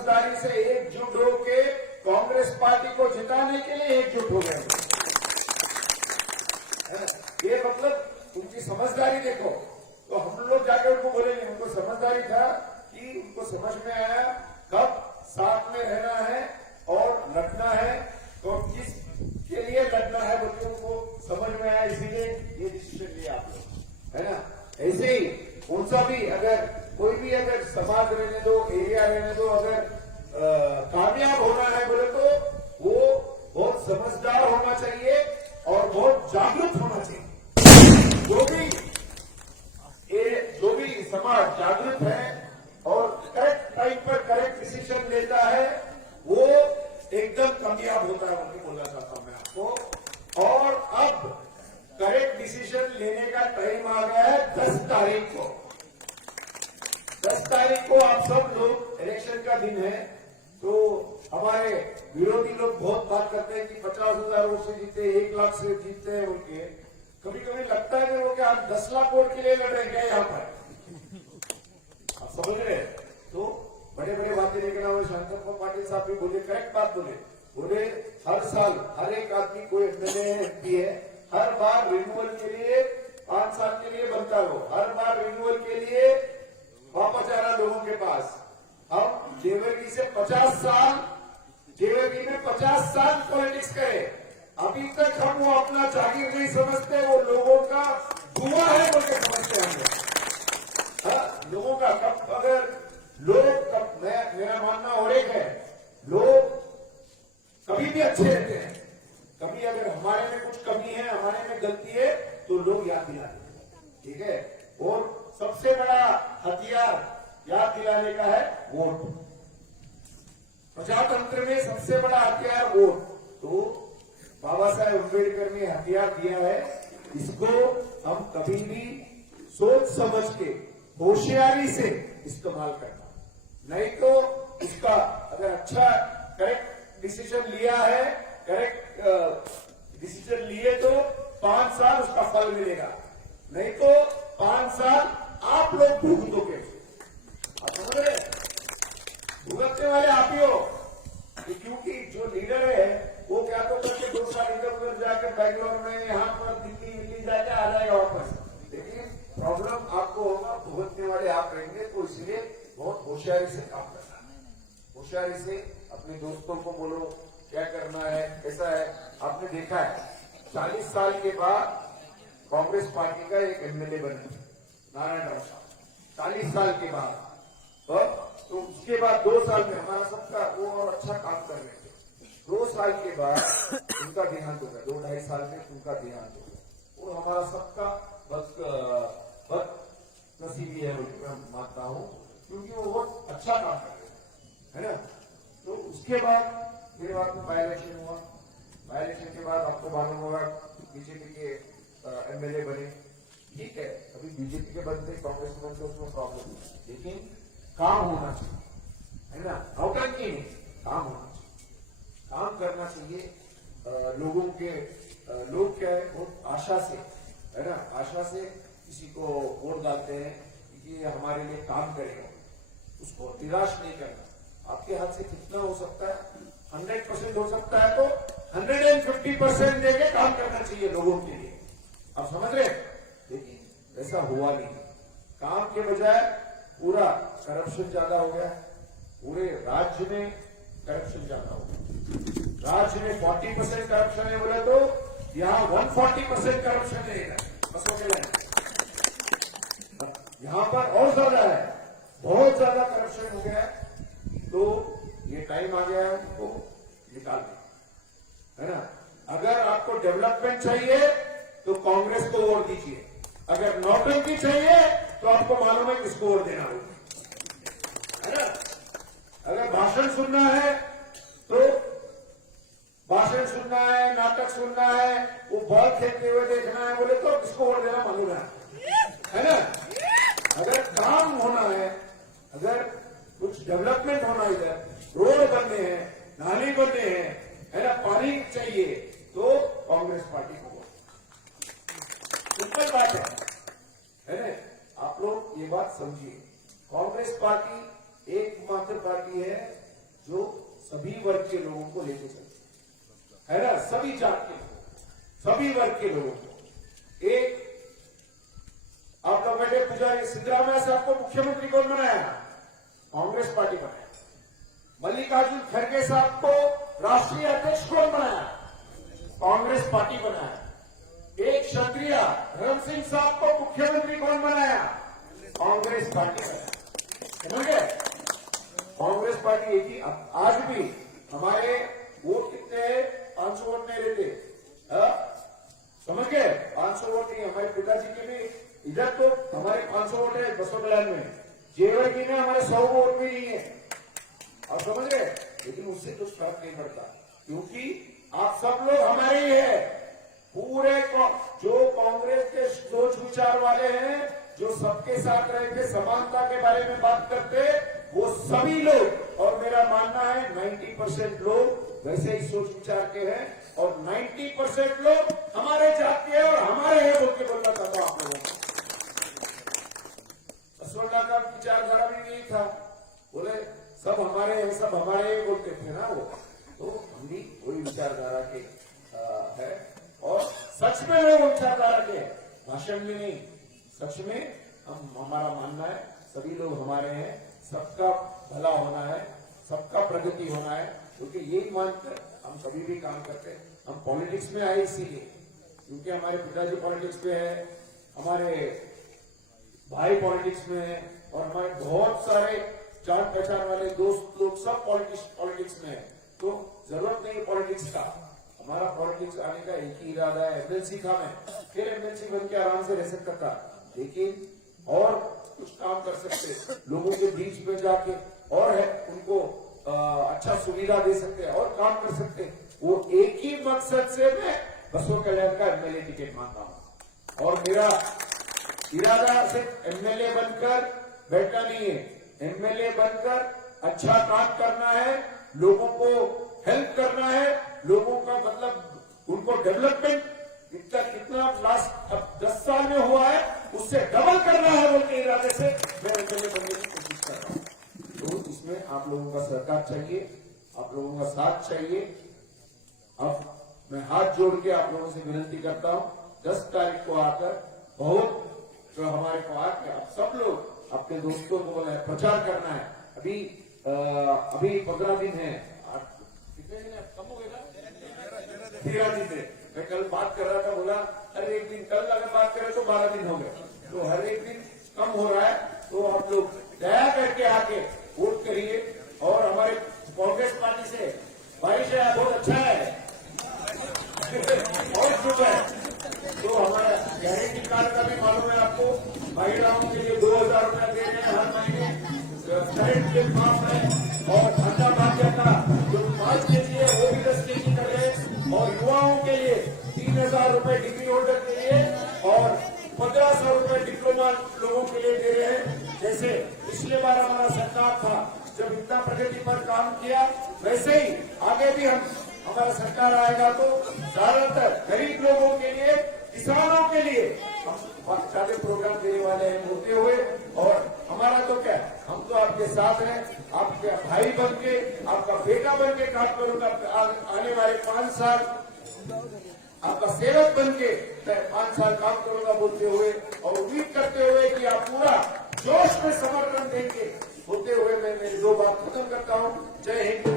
समझदारी से एकजुट होके कांग्रेस पार्टी को जिताने के लिए एकजुट हो गए। ये मतलब उनकी समझदारी देखो। तो हम लोग जाके उनको बोलेंगे, उनको समझदारी था कि उनको समझ में आया कब साथ में रहना है और लड़ना है, तो किस के लिए लड़ना है बच्चों को समझ में आया, इसीलिए ये डिसीजन लिया आप लोग, है ना। ऐसे ही कौन सा भी अगर कोई भी अगर समाज रहने दो, एरिया रहने दो, अगर कामयाब होना है बोले तो वो बहुत समझदार होना चाहिए और बहुत जागरूक होना चाहिए। जो भी समाज जागरूक है और करेक्ट टाइम पर करेक्ट डिसीजन लेता है वो एकदम कामयाब होता है, उनको बोलना चाहता हूं मैं आपको। और अब करेक्ट डिसीजन लेने का टाइम आ गया है 10 तारीख को। 10 तारीख को आप सब लोग, इलेक्शन का दिन है, तो हमारे विरोधी लोग बहुत बात करते हैं कि 50,000 वोट से जीते, 1 लाख से जीतते हैं उनके। कभी कभी लगता है कि वो क्या 10 लाख वोट के लिए लड़ रहे हैं यहाँ पर, आप समझ रहे हैं। तो बड़े बड़े बातें लेकर आए शांतप्पा पाटिल साहब भी बोले, करेक्ट बात बोले हर साल हर एक आदमी कोई एमएलए एमपी है, हर बार रिन्यूअल के लिए 5 साल के लिए बनता हो, हर बार रिन्यूअल के लिए वापस आ रहा लोगों के पास। हम जेवर्गी से 50 साल, जेवर्गी में 50 साल पॉलिटिक्स करे, अभी तक हम वो अपना जागीर नहीं समझते, वो लोगों का दुआ है बोल के समझते हम लोग। लोगों का कब अगर लोग मेरा मानना और एक है, लोग कभी भी अच्छे रहते हैं, कभी अगर हमारे में कुछ कमी है, हमारे में गलती है तो लोग याद दिलाते हैं, ठीक है। और सबसे बड़ा हथियार याद दिलाने का है वोट। प्रजातंत्र में सबसे बड़ा हथियार वोट, तो बाबा साहेब अम्बेडकर ने हथियार दिया है, इसको हम कभी भी सोच समझ के होशियारी से इस्तेमाल करना, नहीं तो इसका अगर अच्छा करेक्ट डिसीजन लिया है, करेक्ट डिसीजन लिए तो 5 साल उसका फल मिलेगा, नहीं तो 5 साल आप लोग भुगतोगे। आप समझ रहे हैं, भुगतने वाले आप ही हो, क्योंकि जो लीडर है वो क्या तो करके 2 साल इधर उधर जाकर बैंगलोर में, यहाँ पर दिल्ली जाके आ जाएगा वापस, लेकिन प्रॉब्लम आपको होगा, भुगतने वाले आप रहेंगे। तो इसलिए बहुत होशियारी से काम करना है, होशियारी से अपने दोस्तों को बोलो क्या करना है, कैसा है। आपने देखा है 40 साल के बाद कांग्रेस पार्टी का एक एमएलए बने नारायण राव साहब, 40 साल के बाद। तो उसके बाद 2 साल में हमारा सबका वो और अच्छा काम कर रहे थे, 2 साल के बाद उनका देहांत हो गया, 2-2.5 साल में उनका देहांत हो गया। वो हमारा सबका बस नसीबी है मैं मानता हूँ, क्योंकि वो बहुत अच्छा काम कर रहे थे, है ना। तो उसके बाद फिर बाद में बाई इलेक्शन हुआ, बाई इलेक्शन के बाद आपको मालूम होगा बीजेपी के एमएलए बने, ठीक है। अभी बीजेपी के बनते, कांग्रेस के बनते, उसमें प्रॉब्लम है, लेकिन काम होना चाहिए, है ना, नौटंकी नहीं, काम होना चाहिए, काम करना चाहिए। लोगों के लोग क्या है बहुत आशा से, है ना, आशा से किसी को वोट डालते हैं कि ये हमारे लिए काम करेगा, उसको निराश नहीं करना। आपके हाथ से कितना हो सकता है, 100% हो सकता है तो 150% देके काम करना चाहिए लोगों के लिए, आप समझ रहे। लेकिन ऐसा हुआ नहीं, काम के बजाय पूरा करप्शन ज्यादा हो गया, पूरे राज्य में करप्शन ज्यादा हो गया। राज्य में 40% करप्शन है बोले तो यहाँ 140% करप्शन है बसों के लाइन, यहां पर और ज्यादा है, बहुत ज्यादा करप्शन हो गया है। तो ये टाइम आ गया है उनको निकालने, है ना। अगर आपको डेवलपमेंट चाहिए तो कांग्रेस को वोट दीजिए, अगर नौटंकी चाहिए तो आपको मालूम है किसको वोट देना होगा, है ना। अगर भाषण सुनना है तो भाषण सुनना है, नाटक सुनना है, वो बॉल खेलते हुए देखना है बोले तो किसको वोट देना मालूम है ना। अगर काम होना है, अगर कुछ डेवलपमेंट होना है, इधर रोड बनने हैं, नाली बनने हैं, है ना, पानी चाहिए तो कांग्रेस पार्टी को सिंपल बात है ना। आप लोग ये बात समझिए, कांग्रेस पार्टी एकमात्र पार्टी है जो सभी वर्ग के लोगों को लेके चलती है ना, सभी जात के लोगों, सभी वर्ग के लोगों को। एक आप लोग बैठे पुजारी, सिद्धरामैया साहब को मुख्यमंत्री कौन बनाया? कांग्रेस पार्टी बनाया। मल्लिकार्जुन खड़गे साहब को राष्ट्रीय अध्यक्ष कौन बनाया? कांग्रेस पार्टी बनाया। एक क्षत्रिय धर्म सिंह साहब को मुख्यमंत्री कौन बनाया? कांग्रेस पार्टी बनाया। समझ गए? कांग्रेस पार्टी एक ही। आज भी हमारे वोट कितने हैं? 500 वोट नहीं रहते, समझ गए? 500 वोट नहीं, हमारे पिताजी के भी इधर तो हमारे 500 वोट है बसों कल्याण में, जेवरगी में हमारे 100 वोट भी नहीं है, आप समझ गए? लेकिन उससे तो फर्क नहीं पड़ता, क्योंकि आप सब लोग हमारे ही है। पूरे जो कांग्रेस के सोच विचार वाले हैं, जो सबके साथ रहते, समानता के बारे में बात करते, वो सभी लोग, और मेरा मानना है 90% लोग वैसे ही सोच विचार के हैं, और 90% लोग हमारे जात के हैं और हमारे हैं बोल के बोलना चाहता हूं आप लोगों को। बसवण्णा का विचारधारा भी यही था, बोले सब हमारे हैं, सब हमारे ही बोलते थे ना वो, तो हम भी वही विचारधारा के है, और सच में वो विचारधारा के, भाषण में नहीं, सच में हमारा मानना है सभी लोग हमारे हैं, सबका भला होना है, सबका प्रगति होना है, क्योंकि यही मानकर हम कभी भी काम करते हैं। हम पॉलिटिक्स में आए इसीलिए, क्योंकि हमारे पिताजी पॉलिटिक्स में है, हमारे भाई पॉलिटिक्स में है, और हमारे बहुत सारे जान पहचान वाले दोस्त लोग सब पॉलिटिक्स में है। तो जरूरत नहीं पॉलिटिक्स का, हमारा पॉलिटिक्स आने का एक ही इरादा है, एमएलसी का मैं फिर एमएलसी बन के आराम से रह सकता था, लेकिन और कुछ काम कर सकते, लोगों के बीच में जाके और है उनको अच्छा सुविधा दे सकते और काम कर सकते। वो एक ही मकसद से मैं बसों कल्याण का एमएलए टिकट मांगता हूं, और मेरा इरादा सिर्फ एमएलए बनकर बैठना नहीं है, एमएलए बनकर अच्छा काम करना है, लोगों को हेल्प करना है, लोगों का मतलब उनको डेवलपमेंट कितना लास्ट 10 साल में हुआ है उससे डबल करना है बोल के इरादे से मैं एमएलए बनने की कोशिश कर रहा हूं। तो इसमें आप लोगों का सहकार चाहिए, आप लोगों का साथ चाहिए। अब मैं हाथ जोड़ के आप लोगों से विनती करता हूं, 10 तारीख को आकर बहुत जो हमारे को आकर आप सब लोग अपने दोस्तों को बोला है प्रचार करना है। अभी 15 दिन है, कितने दिन है, कम हो गए ना, 13 दिन है। मैं कल बात कर रहा था, बोला अरे एक दिन, कल अगर बात करें तो 12 दिन हो गए, तो हर एक दिन कम हो रहा है। तो आप लोग दया करके आके वोट करिए, और हमारे कांग्रेस पार्टी से बारिश है, बहुत अच्छा है और शुभ है। तो हमारा गारंटी कार्ड का भी मालूम है आपको, महिलाओं के लिए 2000 रुपया दे रहे हैं हर महीने, करंट बिल माफ है, और ठंडा बाध्यता जो 5 केजी है वो भी 10 केजी कर रहे हैं, और युवाओं के लिए 3000 रुपए डिग्री होल्डर के लिए, और 1500 रुपए डिप्लोमा लोगों के लिए दे रहे हैं। जैसे पिछले बार हमारा सरकार था जब इतना प्रगति पर काम किया, वैसे ही आगे भी हमारा सरकार आएगा तो ज्यादातर गरीब लोगों के लिए, किसानों के लिए हम बहुत सारे प्रोग्राम देने वाले हैं होते हुए। और हमारा तो क्या, हम तो आपके साथ हैं, आपके भाई बन के, आपका बेटा बन के काम करूंगा। आने वाले 5 साल आपका सेवक बन के मैं 5 साल काम करूंगा बोलते हुए, और उम्मीद करते हुए कि आप पूरा जोश में समर्थन देंगे होते हुए मैं मेरी 2 बात खत्म करता हूं। जय हिंद।